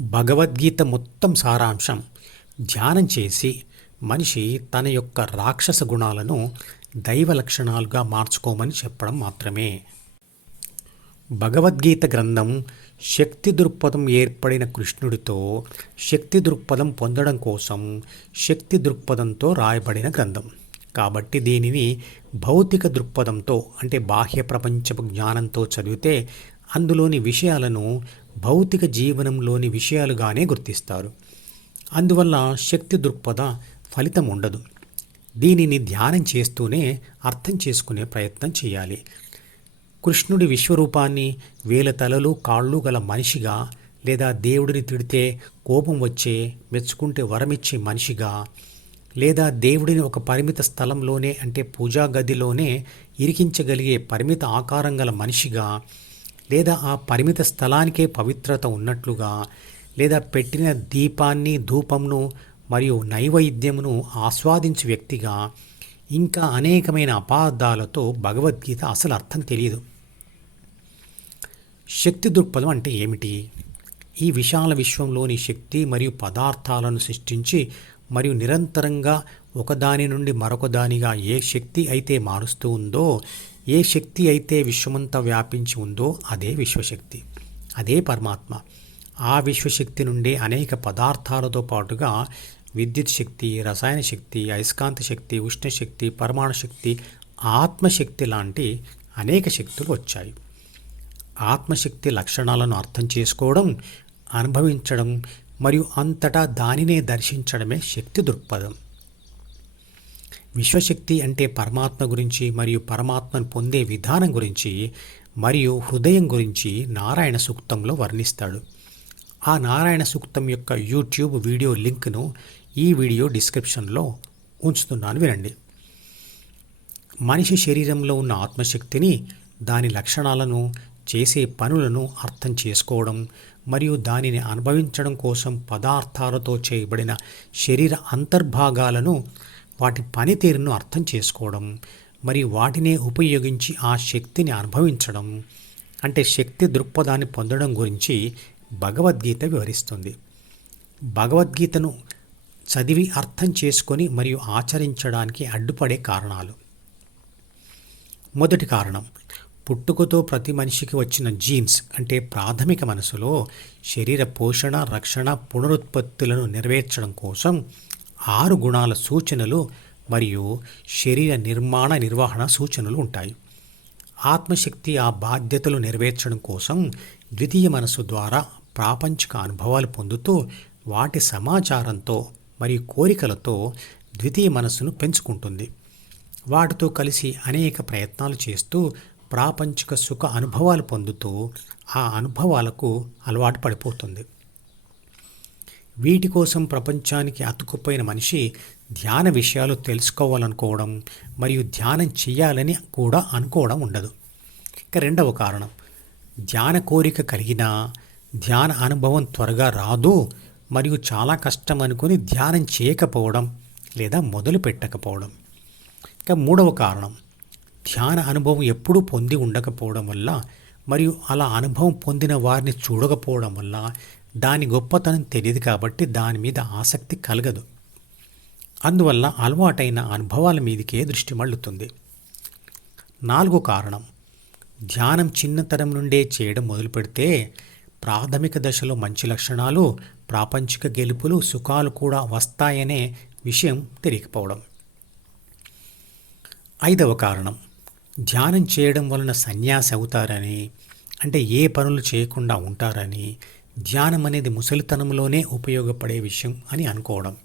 భగవద్గీత మొత్తం సారాంశం ధ్యానం చేసి మనిషి తన యొక్క రాక్షస గుణాలను దైవ లక్షణాలుగా మార్చుకోమని చెప్పడం మాత్రమే. భగవద్గీత గ్రంథం శక్తి దృక్పథం ఏర్పడిన కృష్ణుడితో శక్తి దృక్పథం పొందడం కోసం శక్తి దృక్పథంతో రాయబడిన గ్రంథం. కాబట్టి దీనిని భౌతిక దృక్పథంతో అంటే బాహ్య ప్రపంచపు జ్ఞానంతో చదివితే అందులోని విషయాలను భౌతిక జీవనంలోని విషయాలుగానే గుర్తిస్తారు. అందువల్ల శక్తి దృక్పథ ఫలితం ఉండదు. దీనిని ధ్యానం చేస్తూనే అర్థం చేసుకునే ప్రయత్నం చేయాలి. కృష్ణుడి విశ్వరూపాన్ని వేల తలలు కాళ్ళు గల మనిషిగా లేదా దేవుడిని తిడితే కోపం వచ్చే మెచ్చుకుంటే వరమిచ్చే మనిషిగా లేదా దేవుడిని ఒక పరిమిత స్థలంలోనే అంటే పూజా గదిలోనే ఇరికించగలిగే పరిమిత ఆకారం గల మనిషిగా లేదా ఆ పరిమిత స్థలానికే పవిత్రత ఉన్నట్లుగా లేదా పెట్టిన దీపాన్ని ధూపంను మరియు నైవేద్యమును ఆస్వాదించే వ్యక్తిగా ఇంకా అనేకమైన అపార్థాలతో భగవద్గీత అసలు అర్థం తెలియదు. శక్తి దృక్పథం అంటే ఏమిటి? ఈ విశాల విశ్వంలోని శక్తి మరియు పదార్థాలను సృష్టించి మరియు నిరంతరంగా ఒకదాని నుండి మరొక దానిగా ఏ శక్తి అయితే మారుస్తూ ఉందో ఏ శక్తి అయితే విశ్వమంతా వ్యాపించి ఉందో అదే విశ్వశక్తి అదే పరమాత్మ. ఆ విశ్వశక్తి నుండి అనేక పదార్థాలతో పాటుగా విద్యుత్ శక్తి రసాయన శక్తి అయస్కాంత శక్తి ఉష్ణశక్తి పరమాణు శక్తి ఆత్మశక్తి లాంటి అనేక శక్తులు వచ్చాయి. ఆత్మశక్తి లక్షణాలను అర్థం చేసుకోవడం అనుభవించడం మరియు అంతటా దానినే దర్శించడమే శక్తి దృక్పథం. విశ్వశక్తి అంటే పరమాత్మ గురించి మరియు పరమాత్మను పొందే విధానం గురించి మరియు హృదయం గురించి నారాయణ సూక్తంలో వర్ణిస్తాడు. ఆ నారాయణ సూక్తం యొక్క యూట్యూబ్ వీడియో లింక్ను ఈ వీడియో డిస్క్రిప్షన్లో ఉంచుతున్నాను వినండి. మనిషి శరీరంలో ఉన్న ఆత్మశక్తిని దాని లక్షణాలను చేసే పనులను అర్థం చేసుకోవడం మరియు దానిని అనుభవించడం కోసం పదార్థాలతో చేయబడిన శరీర అంతర్భాగాలను వాటి పనితీరును అర్థం చేసుకోవడం మరియు వాటినే ఉపయోగించి ఆ శక్తిని అనుభవించడం అంటే శక్తి దృక్పథాన్ని పొందడం గురించి భగవద్గీత వివరిస్తుంది. భగవద్గీతను చదివి అర్థం చేసుకొని మరియు ఆచరించడానికి అడ్డుపడే కారణాలు. మొదటి కారణం పుట్టుకతో ప్రతి మనిషికి వచ్చిన జీన్స్ అంటే ప్రాథమిక మనసులో శరీర పోషణ రక్షణ పునరుత్పత్తులను నెరవేర్చడం కోసం ఆరు గుణాల సూచనలు మరియు శరీర నిర్మాణ నిర్వహణ సూచనలు ఉంటాయి. ఆత్మశక్తి ఆ బాధ్యతలు నెరవేర్చడం కోసం ద్వితీయ మనసు ద్వారా ప్రాపంచిక అనుభవాలు పొందుతూ వాటి సమాచారంతో మరియు కోరికలతో ద్వితీయ మనస్సును పెంచుకుంటుంది. వాటితో కలిసి అనేక ప్రయత్నాలు చేస్తూ ప్రాపంచిక సుఖ అనుభవాలు పొందుతూ ఆ అనుభవాలకు అలవాటు పడిపోతుంది. వీటి కోసం ప్రపంచానికి అతుకుపోయిన మనిషి ధ్యాన విషయాలు తెలుసుకోవాలనుకోవడం మరియు ధ్యానం చేయాలని కూడా అనుకోవడం ఉండదు. ఇక రెండవ కారణం. ధ్యాన కోరిక కలిగినా ధ్యాన అనుభవం త్వరగా రాదు మరియు చాలా కష్టం అనుకుని ధ్యానం చేయకపోవడం లేదా మొదలు పెట్టకపోవడం. ఇక మూడవ కారణం. ధ్యాన అనుభవం ఎప్పుడూ పొంది ఉండకపోవడం వల్ల మరియు అలా అనుభవం పొందిన వారిని చూడకపోవడం వల్ల దాని గొప్పతనం తెలియదు కాబట్టి దాని మీద ఆసక్తి కలగదు. అందువల్ల అలవాటైన అనుభవాల మీదకే దృష్టి మళ్ళుతుంది. నాలుగో కారణం. ధ్యానం చిన్నతనం నుండే చేయడం మొదలు పెడితే ప్రాథమిక దశలో మంచి లక్షణాలు ప్రాపంచిక గెలుపులు సుఖాలు కూడా వస్తాయనే విషయం తెలియకపోవడం. ఐదవ కారణం. ధ్యానం చేయడం వలన సన్యాసి అవుతారని అంటే ఏ పనులు చేయకుండా ఉంటారని ధ్యానం అనేది ముసలితనంలోనే ఉపయోగపడే విషయం అని అనుకోవడం.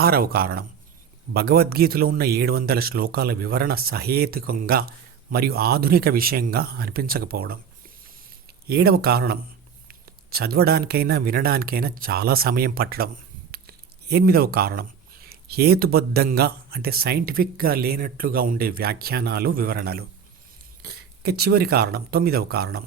ఆరవ కారణం. భగవద్గీతలో ఉన్న ఏడు వందల శ్లోకాల వివరణ సహేతుకంగా మరియు ఆధునిక విషయంగా అనిపించకపోవడం. ఏడవ కారణం. చదవడానికైనా వినడానికైనా చాలా సమయం పట్టడం. ఎనిమిదవ కారణం. హేతుబద్ధంగా అంటే సైంటిఫిక్గా లేనట్లుగా ఉండే వ్యాఖ్యానాలు వివరణలు. ఇక చివరి కారణం తొమ్మిదవ కారణం.